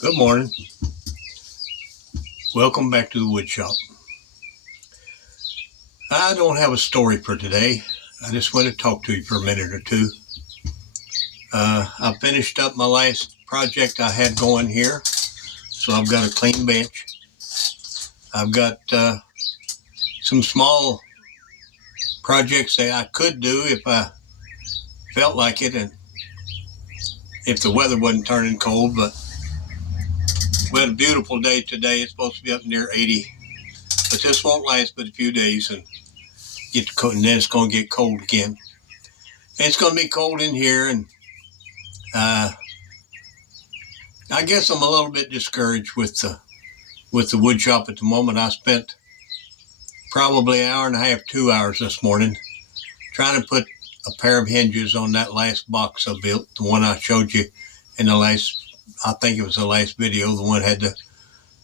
Good morning. Welcome back to the wood shop. I don't have a story for today. I just want to talk to you for a minute or two. I finished up my last project I had going here, so I've got a clean bench. I've got some small projects that I could do if I felt like it and if the weather wasn't turning cold, but we had a beautiful day today. It's supposed to be up near 80, but this won't last but a few days and then it's going to get cold again. And it's going to be cold in here, and I guess I'm a little bit discouraged with the wood shop at the moment. I spent probably an hour and a half, 2 hours this morning trying to put a pair of hinges on that last box I built, the one I showed you in the last, I think it was the last video, the one had the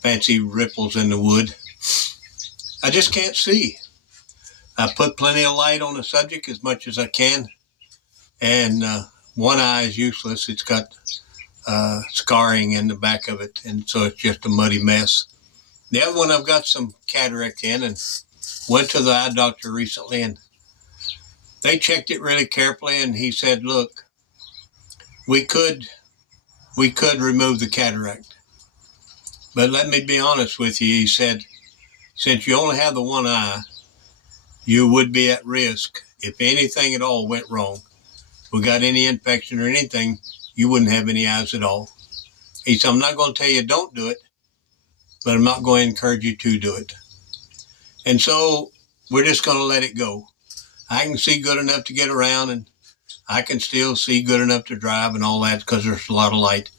fancy ripples in the wood. I just can't see. I put plenty of light on the subject as much as I can, and one eye is useless. It's got scarring in the back of it, and so it's just a muddy mess. The other one, I've got some cataract in, and went to the eye doctor recently, and they checked it really carefully, and he said, look, we could remove the cataract, but let me be honest with you. He said, since you only have the one eye, you would be at risk if anything at all went wrong. If we got any infection or anything, you wouldn't have any eyes at all. He said, I'm not going to tell you don't do it, but I'm not going to encourage you to do it. And so we're just going to let it go. I can see good enough to get around, and I can still see good enough to drive and all that because there's a lot of light.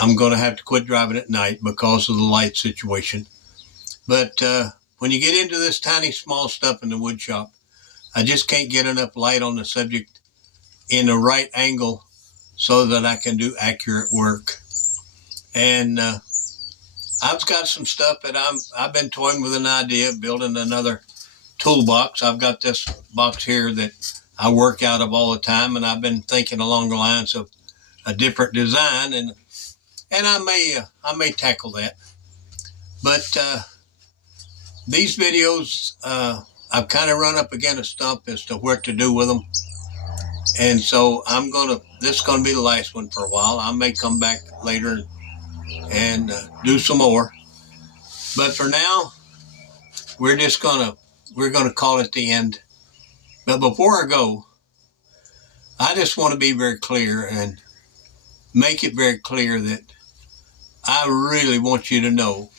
I'm going to have to quit driving at night because of the light situation. But when you get into this tiny, small stuff in the wood shop, I just can't get enough light on the subject in the right angle so that I can do accurate work. And I've got some stuff that I've been toying with an idea of building another toolbox. I've got this box here that I work out of all the time, and I've been thinking along the lines of a different design, and I may tackle that. But these videos, I've kind of run up against a stump as to what to do with them. And so this is going to be the last one for a while. I may come back later and do some more. But for now, we're going to call it the end. But before I go, I just want to be very clear and make it very clear that I really want you to know,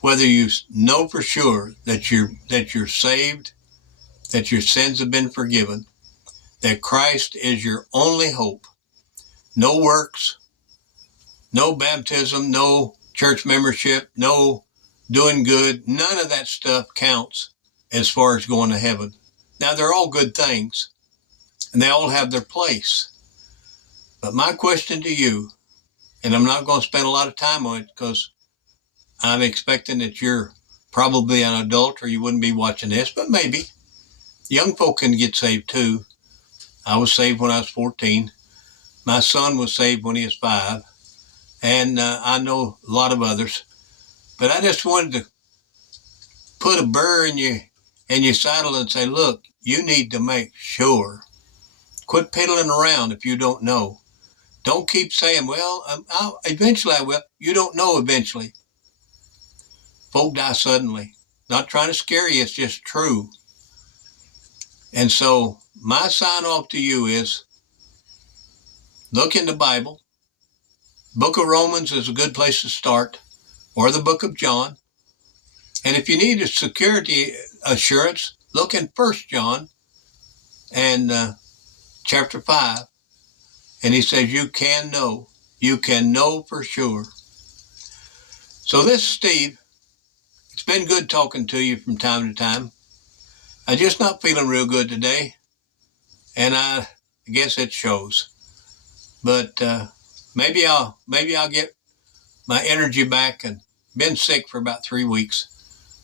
whether you know for sure that you're saved, that your sins have been forgiven, that Christ is your only hope. No works, no baptism, no church membership, no doing good. None of that stuff counts as far as going to heaven. Now, they're all good things, and they all have their place. But my question to you, and I'm not going to spend a lot of time on it because I'm expecting that you're probably an adult or you wouldn't be watching this, but maybe. Young folk can get saved too. I was saved when I was 14. My son was saved when he was 5. And I know a lot of others. But I just wanted to put a burr in your saddle and say, look, you need to make sure. Quit piddling around if you don't know. Don't keep saying, well, eventually I will. You don't know eventually. Folk die suddenly. Not trying to scare you, it's just true. And so my sign off to you is, look in the Bible. Book of Romans is a good place to start, or the book of John. And if you need a security assurance, look in 1 John and chapter 5. And he says, you can know for sure. So this is Steve. It's been good talking to you from time to time. I'm just not feeling real good today, and I guess it shows. But maybe I'll get my energy back, and been sick for about 3 weeks.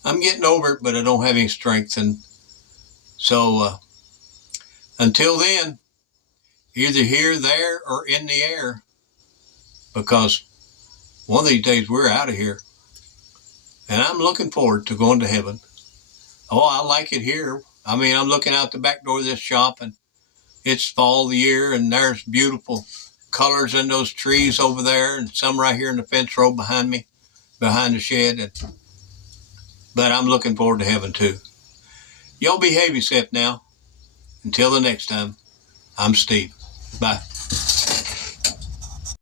I'm getting over it, but I don't have any strength. And so until then, either here, there, or in the air, because one of these days we're out of here. And I'm looking forward to going to heaven. Oh, I like it here. I mean, I'm looking out the back door of this shop, and it's fall of the year, and there's beautiful colors in those trees over there, and some right here in the fence row behind me, behind the shed. But I'm looking forward to heaven too. Y'all behave yourself now. Until the next time, I'm Steve. Bye.